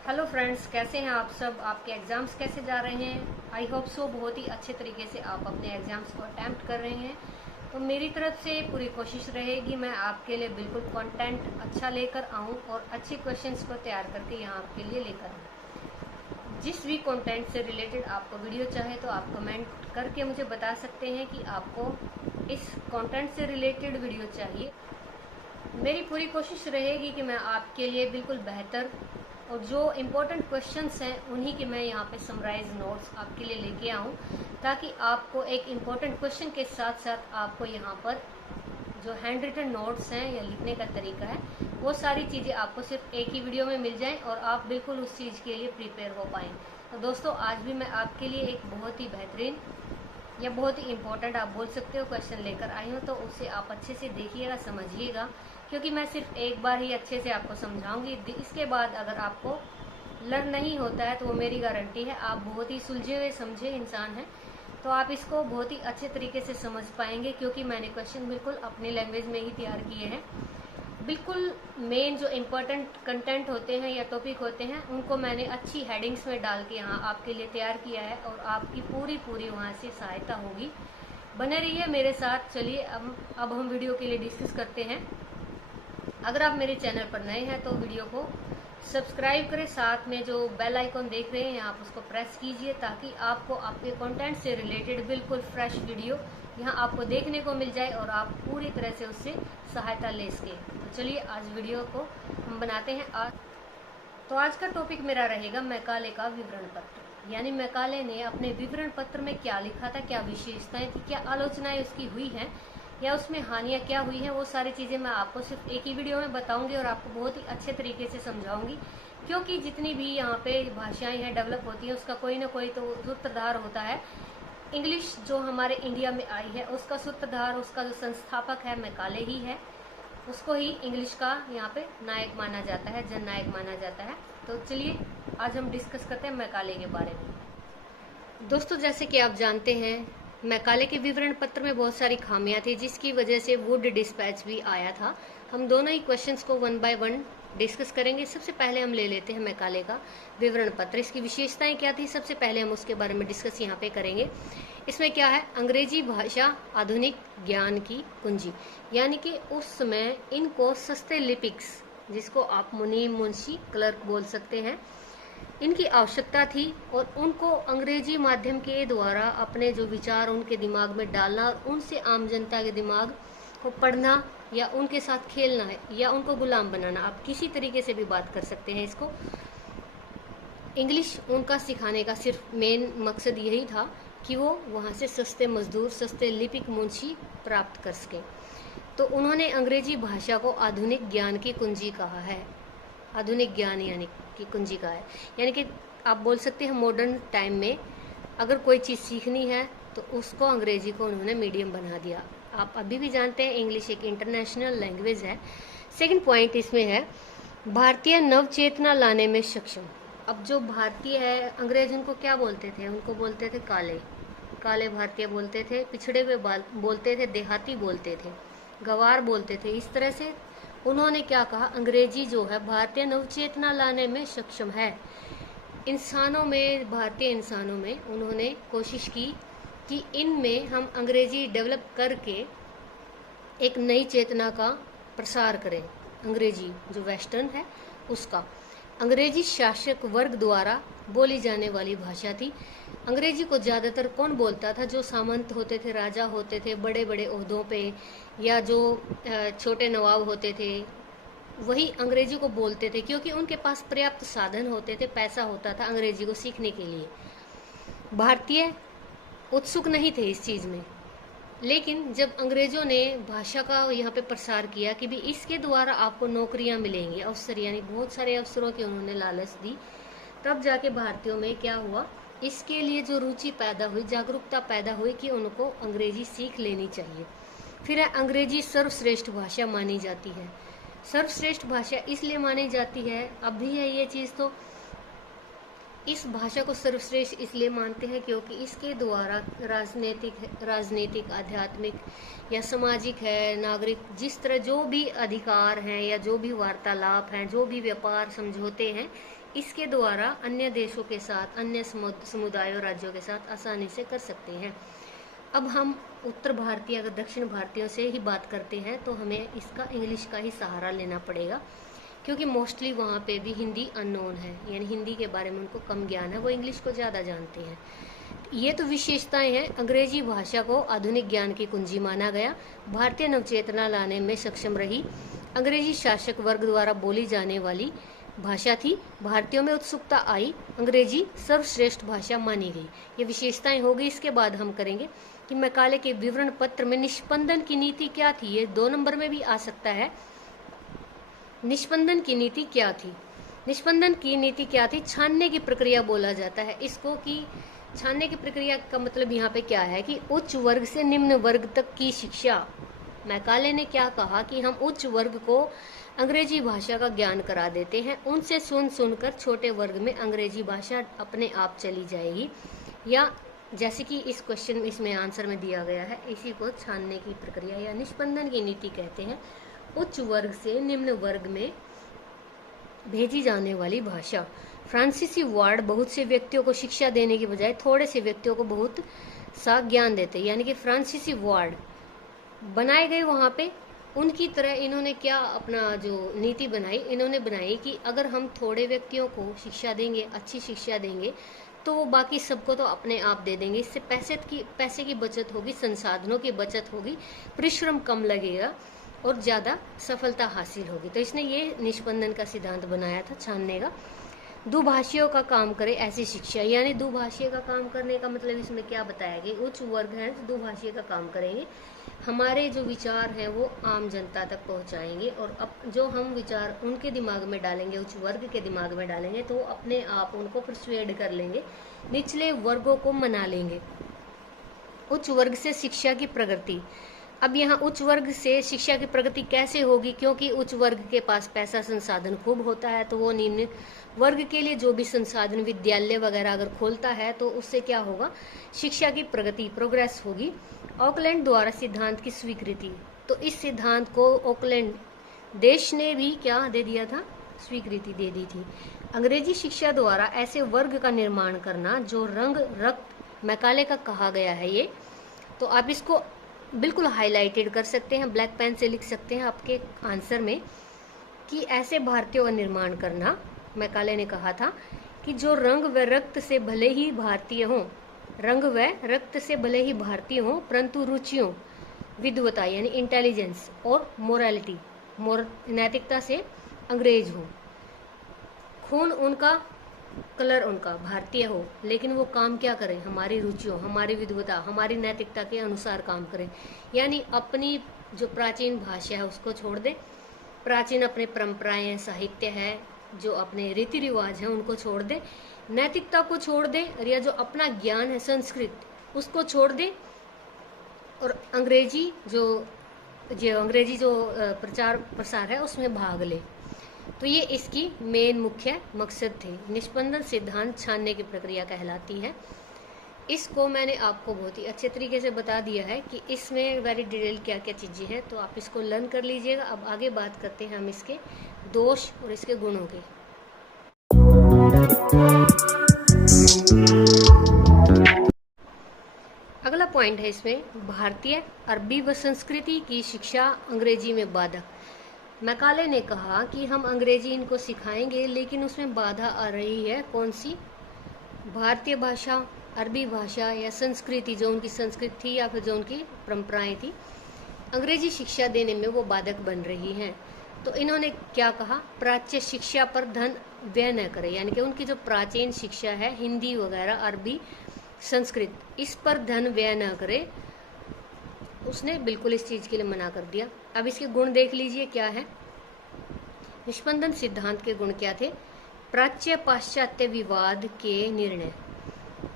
Hello friends, कैसे हैं आप सब। आपके एग्ज़ाम्स कैसे जा रहे हैं। आई होप सो बहुत ही अच्छे तरीके से आप अपने एग्ज़ाम्स को अटैम्प्ट कर रहे हैं। तो मेरी तरफ से पूरी कोशिश रहेगी मैं आपके लिए बिल्कुल कंटेंट अच्छा लेकर आऊं और अच्छे क्वेश्चंस को तैयार करके यहाँ आपके लिए लेकर आऊँ। जिस भी कंटेंट से रिलेटेड आपको वीडियो चाहे तो आप कमेंट करके मुझे बता सकते हैं कि आपको इस कंटेंट से रिलेटेड वीडियो चाहिए। मेरी पूरी कोशिश रहेगी कि मैं आपके लिए बिल्कुल बेहतर और जो इम्पोर्टेंट क्वेश्चंस हैं उन्हीं के मैं यहाँ पे समराइज नोट्स आपके लिए लेके आऊँ, ताकि आपको एक इम्पोर्टेंट क्वेश्चन के साथ साथ आपको यहाँ पर जो हैंड रिटन नोट्स हैं या लिखने का तरीका है वो सारी चीज़ें आपको सिर्फ एक ही वीडियो में मिल जाएं और आप बिल्कुल उस चीज़ के लिए प्रिपेयर हो पाएँ। तो दोस्तों, आज भी मैं आपके लिए एक बहुत ही बेहतरीन या बहुत ही इम्पोर्टेंट आप बोल सकते हो क्वेश्चन लेकर आई हूँ। तो उसे आप अच्छे से देखिएगा, समझिएगा, क्योंकि मैं सिर्फ एक बार ही अच्छे से आपको समझाऊंगी। इसके बाद अगर आपको लर्न नहीं होता है तो वो मेरी गारंटी है आप बहुत ही सुलझे हुए समझे इंसान हैं, तो आप इसको बहुत ही अच्छे तरीके से समझ पाएंगे, क्योंकि मैंने क्वेश्चन बिल्कुल अपनी लैंग्वेज में ही तैयार किए हैं। बिल्कुल मेन जो इम्पोर्टेंट कंटेंट होते हैं या टॉपिक होते हैं उनको मैंने अच्छी हेडिंग्स में डाल के यहाँ आपके लिए तैयार किया है और आपकी पूरी पूरी वहाँ से सहायता होगी। बने रहिए मेरे साथ। चलिए अब हम वीडियो के लिए डिस्कस करते हैं। अगर आप मेरे चैनल पर नए हैं तो वीडियो को सब्सक्राइब करें, साथ में जो बेल आइकॉन देख रहे हैं आप उसको प्रेस कीजिए, ताकि आपको आपके कंटेंट से रिलेटेड बिल्कुल फ्रेश वीडियो यहाँ आपको देखने को मिल जाए और आप पूरी तरह से उससे सहायता ले सकें। तो चलिए आज वीडियो को हम बनाते हैं। आज का टॉपिक मेरा रहेगा मैकाले का विवरण पत्र, यानी मैकाले ने अपने विवरण पत्र में क्या लिखा था, क्या विशेषताएं थी, क्या आलोचनाएं उसकी हुई हैं या उसमें हानियां क्या हुई हैं, वो सारी चीजें मैं आपको सिर्फ एक ही वीडियो में बताऊंगी और आपको बहुत ही अच्छे तरीके से समझाऊंगी। क्योंकि जितनी भी यहाँ पे भाषाएं हैं डेवलप होती हैं उसका कोई ना कोई तो सूत्रधार होता है। इंग्लिश जो हमारे इंडिया में आई है उसका सूत्रधार, उसका जो संस्थापक है मैकाले ही है। उसको ही इंग्लिश का यहाँ पे नायक माना जाता है, जन नायक माना जाता है। तो चलिए आज हम डिस्कस करते हैं मैकाले के बारे में। दोस्तों, जैसे कि आप जानते हैं मैकाले के विवरण पत्र में बहुत सारी खामियां थी, जिसकी वजह से वुड डिस्पैच भी आया था। हम दोनों ही क्वेश्चंस को वन बाय वन डिस्कस करेंगे। सबसे पहले हम ले लेते हैं मैकाले का विवरण पत्र। इसकी विशेषताएं क्या थी, सबसे पहले हम उसके बारे में डिस्कस यहाँ पे करेंगे। इसमें क्या है, अंग्रेजी भाषा आधुनिक ज्ञान की कुंजी, यानी कि उस समय इनको सस्ते लिपिक्स, जिसको आप मुनीम, मुंशी, क्लर्क बोल सकते हैं, इनकी आवश्यकता थी और उनको अंग्रेजी माध्यम के द्वारा अपने जो विचार उनके दिमाग में डालना और उनसे आम जनता के दिमाग को पढ़ना या उनके साथ खेलना है या उनको गुलाम बनाना, आप किसी तरीके से भी बात कर सकते हैं इसको। इंग्लिश उनका सिखाने का सिर्फ मेन मकसद यही था कि वो वहाँ से सस्ते मजदूर, सस्ते लिपिक, मुंशी प्राप्त कर सकें। तो उन्होंने अंग्रेजी भाषा को आधुनिक ज्ञान की कुंजी कहा है। आधुनिक ज्ञान यानी की कुंजी का है, यानी कि आप बोल सकते हैं मॉडर्न टाइम में अगर कोई चीज़ सीखनी है तो उसको अंग्रेजी को उन्होंने मीडियम बना दिया। आप अभी भी जानते हैं इंग्लिश एक इंटरनेशनल लैंग्वेज है। सेकंड पॉइंट इसमें है भारतीय नवचेतना लाने में सक्षम। अब जो भारतीय है, अंग्रेज उनको क्या बोलते थे, उनको बोलते थे काले, काले भारतीय बोलते थे, पिछड़े हुए बोलते थे, देहाती बोलते थे, गवार बोलते थे। इस तरह से उन्होंने क्या कहा, अंग्रेजी जो है भारतीय नवचेतना लाने में सक्षम है। इंसानों में, भारतीय इंसानों में उन्होंने कोशिश की कि इनमें हम अंग्रेजी डेवलप करके एक नई चेतना का प्रसार करें। अंग्रेजी जो वेस्टर्न है उसका, अंग्रेजी शासक वर्ग द्वारा बोली जाने वाली भाषा थी। अंग्रेजी को ज़्यादातर कौन बोलता था, जो सामंत होते थे, राजा होते थे, बड़े बड़े ओहदों पे, या जो छोटे नवाब होते थे, वही अंग्रेजी को बोलते थे, क्योंकि उनके पास पर्याप्त साधन होते थे, पैसा होता था अंग्रेजी को सीखने के लिए। भारतीय उत्सुक नहीं थे इस चीज़ में, लेकिन जब अंग्रेजों ने भाषा का यहाँ पे प्रसार किया कि भी इसके द्वारा आपको नौकरियाँ मिलेंगी, अवसर, यानी बहुत सारे अवसरों की उन्होंने लालच दी, तब जाके भारतीयों में क्या हुआ, इसके लिए जो रुचि पैदा हुई, जागरूकता पैदा हुई कि उनको अंग्रेजी सीख लेनी चाहिए। फिर है अंग्रेजी सर्वश्रेष्ठ भाषा मानी जाती है। सर्वश्रेष्ठ भाषा इसलिए मानी जाती है, अब भी है ये चीज़, तो इस भाषा को सर्वश्रेष्ठ इसलिए मानते हैं क्योंकि इसके द्वारा राजनीतिक, आध्यात्मिक या सामाजिक है, नागरिक, जिस तरह जो भी अधिकार हैं या जो भी वार्तालाप हैं, जो भी व्यापार समझौते हैं, इसके द्वारा अन्य देशों के साथ, अन्य समुदायों और राज्यों के साथ आसानी से कर सकते हैं। अब हम उत्तर भारतीय अगर दक्षिण भारतीयों से ही बात करते हैं तो हमें इसका इंग्लिश का ही सहारा लेना पड़ेगा, क्योंकि मोस्टली वहाँ पे भी हिंदी अननोन है, यानी हिंदी के बारे में उनको कम ज्ञान है, वो इंग्लिश को ज़्यादा जानते हैं। ये तो विशेषताएं हैं। अंग्रेजी भाषा को आधुनिक ज्ञान की कुंजी माना गया, भारतीय नवचेतना लाने में सक्षम रही, अंग्रेजी शासक वर्ग द्वारा बोली जाने वाली भाषा थी, भारतीयों में उत्सुकता आई, अंग्रेजी सर्वश्रेष्ठ भाषा मानी गई। ये विशेषताएं होगी। इसके बाद हम करेंगे कि मैकाले के विवरण पत्र में निष्पंदन की नीति क्या थी। ये 2 नंबर में भी आ सकता है। निष्पंदन की नीति क्या थी? निष्पंदन की नीति क्या थी? छानने की प्रक्रिया बोला जाता है इसको, कि छानने की प्रक्रिया का मतलब यहाँ पे क्या है कि उच्च वर्ग से निम्न वर्ग तक की शिक्षा। मैकाले ने क्या कहा कि हम उच्च वर्ग को अंग्रेजी भाषा का ज्ञान करा देते हैं, उनसे सुनकर छोटे वर्ग में अंग्रेजी भाषा अपने आप चली जाएगी, या जैसे कि इस क्वेश्चन में इसमें आंसर में दिया गया है, इसी को छानने की प्रक्रिया या निष्पंदन की नीति कहते हैं। उच्च वर्ग से निम्न वर्ग में भेजी जाने वाली भाषा। फ्रांसीसी वार्ड बहुत से व्यक्तियों को शिक्षा देने के बजाय थोड़े से व्यक्तियों को बहुत सा ज्ञान देते, यानी कि फ्रांसीसी वार्ड बनाए गए वहाँ पे। उनकी तरह इन्होंने क्या अपना जो नीति बनाई, इन्होंने बनाई कि अगर हम थोड़े व्यक्तियों को शिक्षा देंगे, अच्छी शिक्षा देंगे, तो वो बाकी सबको तो अपने आप दे देंगे। इससे पैसे की बचत होगी, संसाधनों की बचत होगी, परिश्रम कम लगेगा और ज़्यादा सफलता हासिल होगी। तो इसने ये निष्पंदन का सिद्धांत बनाया था, छानने का। दुभाषियों का काम करे ऐसी शिक्षा, यानी दुभाषीय का काम करने का मतलब इसमें क्या बताया गया? उच्च वर्ग है तो दुभाषीय का काम करेंगे, हमारे जो विचार हैं वो आम जनता तक पहुंचाएंगे, और अब जो हम विचार उनके दिमाग में डालेंगे, उच्च वर्ग के दिमाग में डालेंगे, तो अपने आप उनको परसुएड कर लेंगे, निचले वर्गों को मना लेंगे। उच्च वर्ग से शिक्षा की प्रगति। अब यहाँ उच्च वर्ग से शिक्षा की प्रगति कैसे होगी? क्योंकि उच्च वर्ग के पास पैसा संसाधन खूब होता है, तो वो निम्न वर्ग के लिए जो भी संसाधन, विद्यालय वगैरह अगर खोलता है तो उससे क्या होगा? शिक्षा की प्रगति, प्रोग्रेस होगी। ऑकलैंड द्वारा सिद्धांत की स्वीकृति। तो इस सिद्धांत को ऑकलैंड देश ने भी क्या दे दिया था? स्वीकृति दे दी थी। अंग्रेजी शिक्षा द्वारा ऐसे वर्ग का निर्माण करना जो रंग रक्त, मैकाले का कहा गया है ये। तो आप इसको बिल्कुल हाईलाइटेड कर सकते हैं, ब्लैक पेन से लिख सकते हैं आपके आंसर में कि ऐसे भारतीयों का निर्माण करना, मैकाले ने कहा था कि जो रंग व रक्त से भले ही भारतीय हों, रंग व रक्त से भले ही भारतीय हों, परंतु रुचियों, विद्वता यानी इंटेलिजेंस और मोरालिटी, नैतिकता से अंग्रेज हो। खून उनका, कलर उनका भारतीय हो, लेकिन वो काम क्या करें? हमारी रुचियों, हमारी विद्वता, हमारी नैतिकता के अनुसार काम करें। यानी अपनी जो प्राचीन भाषा है उसको छोड़ दें, प्राचीन अपने परंपराएं, साहित्य है, जो अपने रीति रिवाज है उनको छोड़ दें, नैतिकता को छोड़ दें, या जो अपना ज्ञान है संस्कृत उसको छोड़ दें, और अंग्रेजी जो प्रचार प्रसार है उसमें भाग ले। तो ये इसकी मेन मुख्य मकसद थे। निष्पंदन सिद्धांत छानने की प्रक्रिया कहलाती है। इसको मैंने आपको बहुत ही अच्छे तरीके से बता दिया है कि इसमें वेरी डिटेल क्या क्या चीज़ें हैं, तो आप इसको लर्न कर लीजिएगा। अब आगे बात करते हैं हम इसके दोष और इसके गुणों के। अगला पॉइंट है इसमें, भारतीय, अरबी व संस्कृति की शिक्षा अंग्रेजी में बाधक। मैकाले ने कहा कि हम अंग्रेजी इनको सिखाएंगे, लेकिन उसमें बाधा आ रही है। कौन सी? भारतीय भाषा, अरबी भाषा या संस्कृति, जो उनकी संस्कृति थी या फिर जो उनकी परंपराएं थी, अंग्रेजी शिक्षा देने में वो बाधक बन रही हैं। तो इन्होंने क्या कहा? प्राच्य शिक्षा पर धन व्यय न करे, यानी कि उनकी जो प्राचीन शिक्षा है, हिंदी वगैरह, अरबी, संस्कृत, इस पर धन व्यय न करे। उसने बिल्कुल इस चीज़ के लिए मना कर दिया। अब इसके गुण देख लीजिए क्या है। निष्पंदन सिद्धांत के गुण क्या थे? प्राच्य पाश्चात्य विवाद के निर्णय।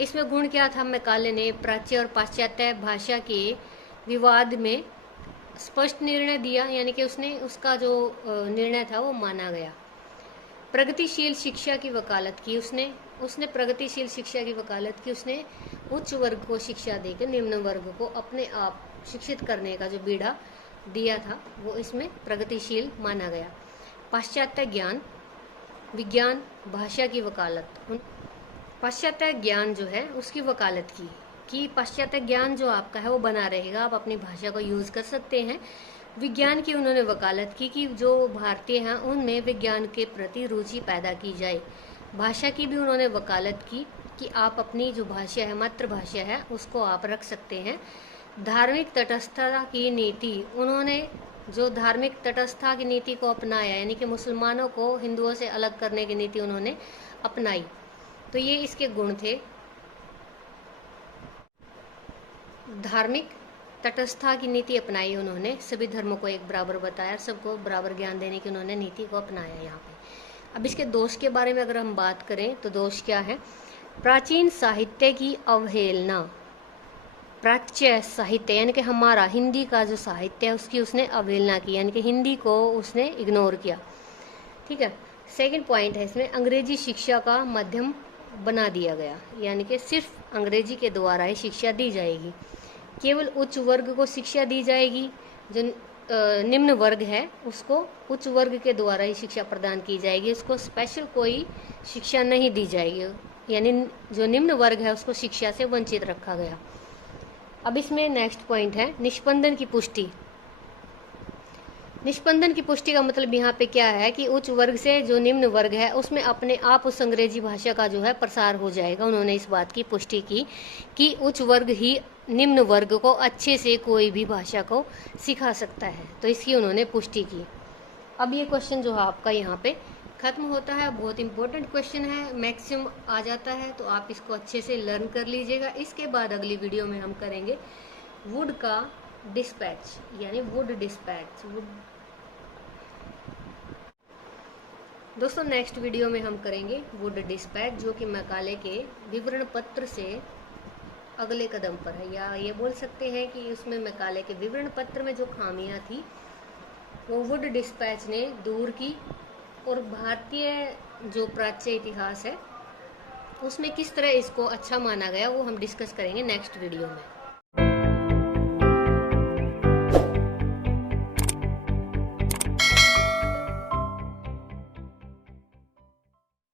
इसमें गुण क्या था? मैकाले ने प्राच्य और पाश्चात्य भाषा के विवाद में स्पष्ट निर्णय दिया, यानी कि उसने उसका जो निर्णय था वो माना गया। प्रगतिशील शिक्षा की वकालत की उसने प्रगतिशील शिक्षा की वकालत की। उसने उच्च वर्ग को शिक्षा देकर निम्न वर्ग को अपने आप शिक्षित करने का जो बीड़ा दिया था वो इसमें प्रगतिशील माना गया। पाश्चात्य ज्ञान, विज्ञान भाषा की वकालत, पाश्चात्य ज्ञान जो है उसकी वकालत की कि पाश्चात्य ज्ञान जो आपका है वो बना रहेगा, आप अपनी भाषा को यूज़ कर सकते हैं। विज्ञान की उन्होंने वकालत की कि जो भारतीय हैं उनमें विज्ञान के प्रति रुचि पैदा की जाए। भाषा की भी उन्होंने वकालत की कि आप अपनी जो भाषा है, मातृभाषा है, उसको आप रख सकते हैं। धार्मिक तटस्थता की नीति, उन्होंने जो धार्मिक तटस्थता की नीति को अपनाया, यानी कि मुसलमानों को हिंदुओं से अलग करने की नीति उन्होंने अपनाई। तो ये इसके गुण थे। धार्मिक तटस्थता की नीति अपनाई उन्होंने, सभी धर्मों को एक बराबर बताया, सबको बराबर ज्ञान देने की उन्होंने नीति को अपनाया यहाँ पे। अब इसके दोष के बारे में अगर हम बात करें तो दोष क्या है? प्राचीन साहित्य की अवहेलना। प्राच्य साहित्य यानी कि हमारा हिंदी का जो साहित्य है उसकी उसने अवहेलना की, यानी कि हिंदी को उसने इग्नोर किया। ठीक है। सेकंड पॉइंट है इसमें, अंग्रेजी शिक्षा का माध्यम बना दिया गया, यानी कि सिर्फ अंग्रेजी के द्वारा ही शिक्षा दी जाएगी, केवल उच्च वर्ग को शिक्षा दी जाएगी, जो निम्न वर्ग है उसको उच्च वर्ग के द्वारा ही शिक्षा प्रदान की जाएगी, उसको स्पेशल कोई शिक्षा नहीं दी जाएगी, यानी जो निम्न वर्ग है उसको शिक्षा से वंचित रखा गया। अब इसमें नेक्स्ट पॉइंट है निष्पंदन की पुष्टि। निष्पंदन की पुष्टि का मतलब यहाँ पे क्या है कि उच्च वर्ग से जो निम्न वर्ग है उसमें अपने आप उस अंग्रेजी भाषा का जो है प्रसार हो जाएगा। उन्होंने इस बात की पुष्टि की कि उच्च वर्ग ही निम्न वर्ग को अच्छे से कोई भी भाषा को सिखा सकता है, तो इसकी उन्होंने पुष्टि की। अब ये क्वेश्चन जो है आपका यहाँ पे खत्म होता है। बहुत इंपॉर्टेंट क्वेश्चन है, मैक्सिमम आ जाता है, तो आप इसको अच्छे से लर्न कर लीजिएगा। इसके बाद अगली वीडियो में हम करेंगे वुड का डिस्पैच, यानी वुड डिस्पैच। दोस्तों नेक्स्ट वीडियो में हम करेंगे वुड डिस्पैच, जो कि मैकाले के विवरण पत्र से अगले कदम पर है, या ये बोल सकते हैं कि उसमें मैकाले के विवरण पत्र में जो खामियां थी वो वुड डिस्पैच ने दूर की, और भारतीय जो प्राच्य इतिहास है उसमें किस तरह इसको अच्छा माना गया वो हम डिस्कस करेंगे नेक्स्ट वीडियो में।